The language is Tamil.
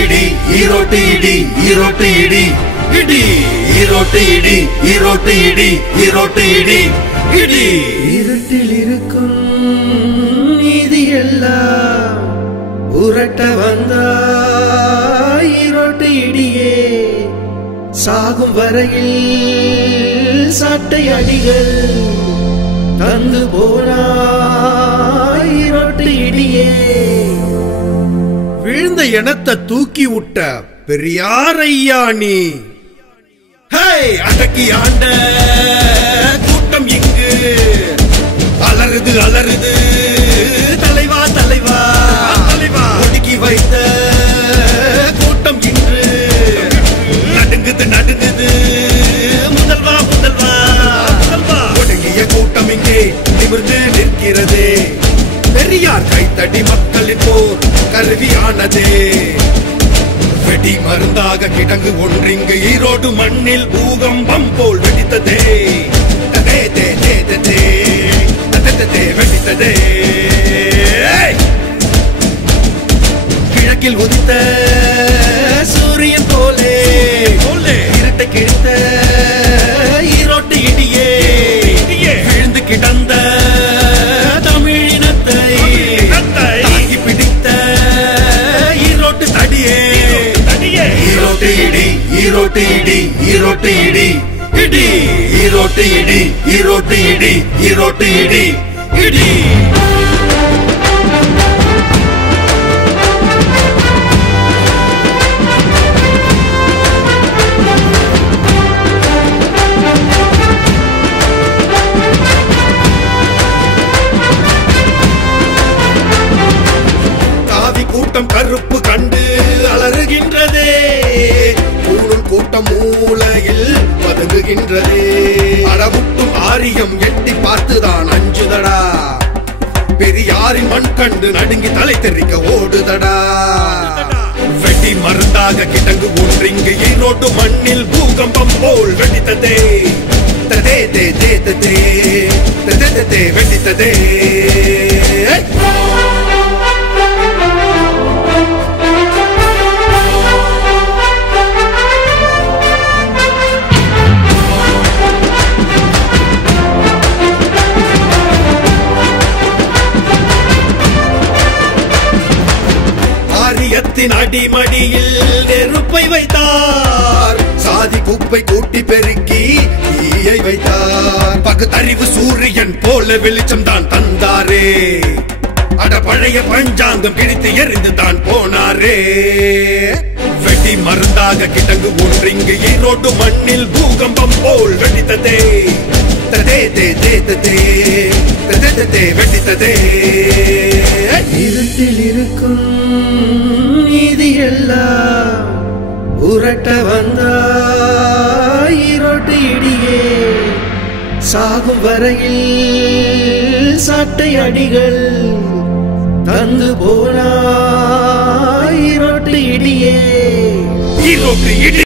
இடி ஈரோட்டு இடி ஈரோட்டு இடி இடி ஈரோட்டு இடி ஈரோட்டு இடி ஈரோட்டு இடி இடி இருட்டில் இருக்கும் நீதி எல்லாம் உரட்ட வந்தா ஈரோட்டு இடியே சாகும் வரையில் சாட்டை அடிகள் தந்து போனா ஈரோட்டு இடியே விழுந்த இனத்தை தூக்கி விட்ட பெரியார் ஐயா நீ அடக்கி ஆண்ட கூட்டம் இங்கு அலறுது அலறுது தலைவா தலைவா தலைவா ஒடுக்கி வைத்த கூட்டம் இன்று நடுங்குது நடுங்குது முதல்வா முதல்வா முதல்வா ஒடுங்கிய கூட்டம் இங்கே நிமிர்ந்து நிற்கிறதே பெரியார் கைத்தடி மக்களின் போர் கருவியானதே வெடி மருந்தாக கிடங்கு ஒன்றிங்கு ஈரோடு மண்ணில் பூகம்பம் போல் வெடித்ததே வெடித்ததே கிழக்கில் உதித்த சூரியன் போலே இருட்டை கிழித்த ஈரோட்டு இடியே விழுந்து கிடந்த தமிழினத்தை தாங்கி பிடித்த ஈரோட்டு தடியே ஈரோட்டு இடி ஈரோட்டு இடி ஈரோட்டு இடி இடி ஈரோட்டு இடி ஈரோட்டு இடி ஈரோட்டு இடி இடி காவி கூட்டம் கருப்பு கண்டு அலறுகின்றதே கூடுல் கூட்டம் மூலையில் பதுங்குகின்றதே அடவுட்டும் ஆரியம் எட்டி பார்த்துதான் அஞ்சுதடா பெரியாரின் மண் கண்டு நடுங்கி தலை தெறிக்க ஓடுதடா வெடி மருந்தாக கிடங்கு ஒன்றிங்கு ஈரோடு மண்ணில் பூகம்பம் போல் வெடித்ததே ததே தே தே தே தே தே வெடித்ததே அடிமடியில் நெருப்பை வைத்தார் சாதி குப்பை கூட்டி பெருக்கி தீயை வைத்தார் பகுத்தறிவு சூரியன் போல வெளிச்சம் தான் தந்தாரே அட பழைய பஞ்சாங்கம் கிழித்து எரிந்து தான் போனாரே வெடி மருந்தாக கிடங்கு ஒன்றிங்கு ஈரோடு மண்ணில் பூகம்பம் போல் வெடித்ததே ததே தே தே தே தே வெடித்ததே இருட்டில் இருக்கும் நீதி எல்லாம் உரட்ட வந்தா ஈரோட்டு இடியே சாகும் வரையில் சாட்டை அடிகள் தந்து போனா ஈரோட்டு இடியே ஈரோட்டு இடி